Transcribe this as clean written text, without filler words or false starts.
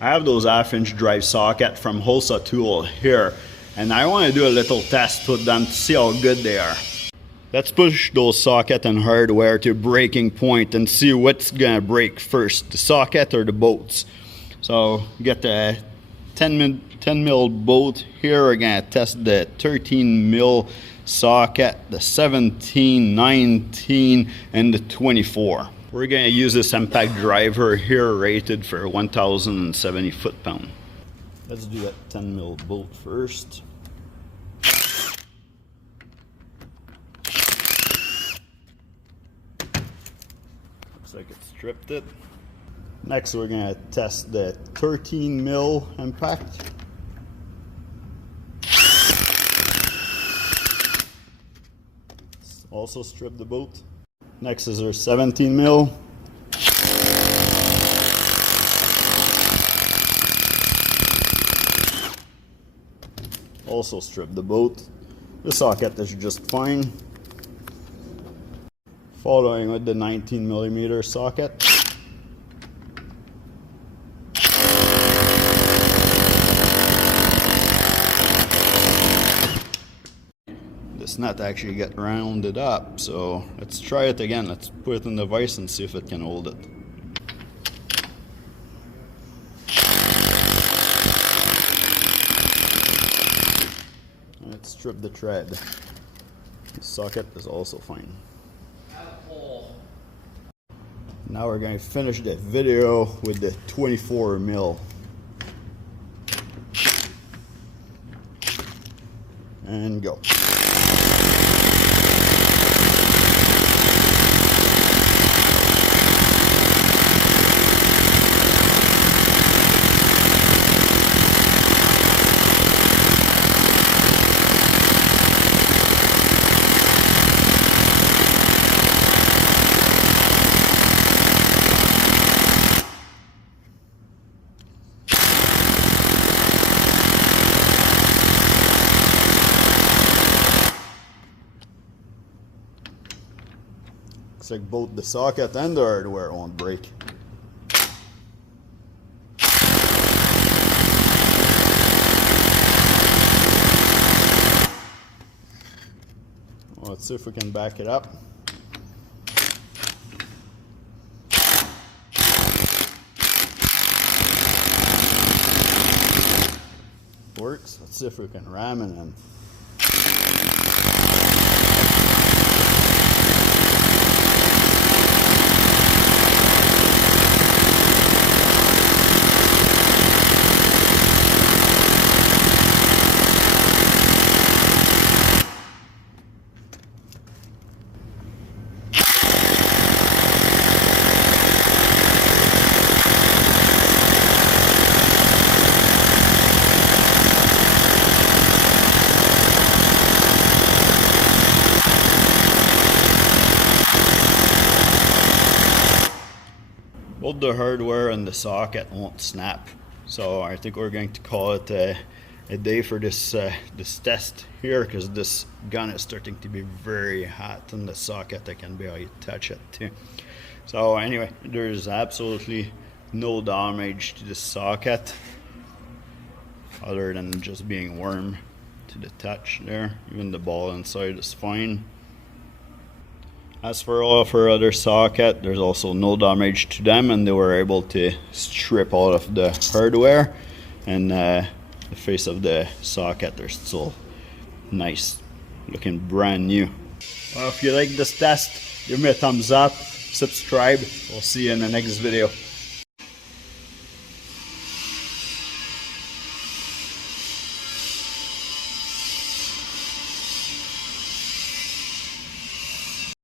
I have those half-inch drive socket from Olsa tool here, and I want to do a little test with them to see how good they are. Let's push those socket and hardware to breaking point and see what's gonna break first, the socket or the bolts. So get the 10 mil bolt here. We're gonna test the 13 mil socket, the 17, 19, and the 24. We're gonna use this impact driver here rated for 1070 foot-pound. Let's do that 10 mil bolt first. Looks like it stripped it. Next we're gonna test the 13 mil impact. Also strip the bolt. Next is our 17 mil. Also strip the bolt. The socket is just fine. Following with the 19 millimeter socket. This nut actually got rounded up, so let's try it again. Let's put it in the vise and see if it can hold it. Let's strip the thread. The socket is also fine. Now we're going to finish the video with the 24 mil. And go. Looks like both the socket and the hardware won't break. Well, let's see if we can back it up. Works. Let's see if we can ram it in. Both the hardware and the socket won't snap, so I think we're going to call it a day for this this test here, because this gun is starting to be very hot, and the socket I can barely touch it too. So anyway, there's absolutely no damage to the socket other than just being warm to the touch there. Even the ball inside is fine. As for all of our other socket, there's also no damage to them, and they were able to strip all of the hardware, and the face of the socket are still nice, looking brand new. Well, if you like this test, give me a thumbs up, subscribe. We'll see you in the next video.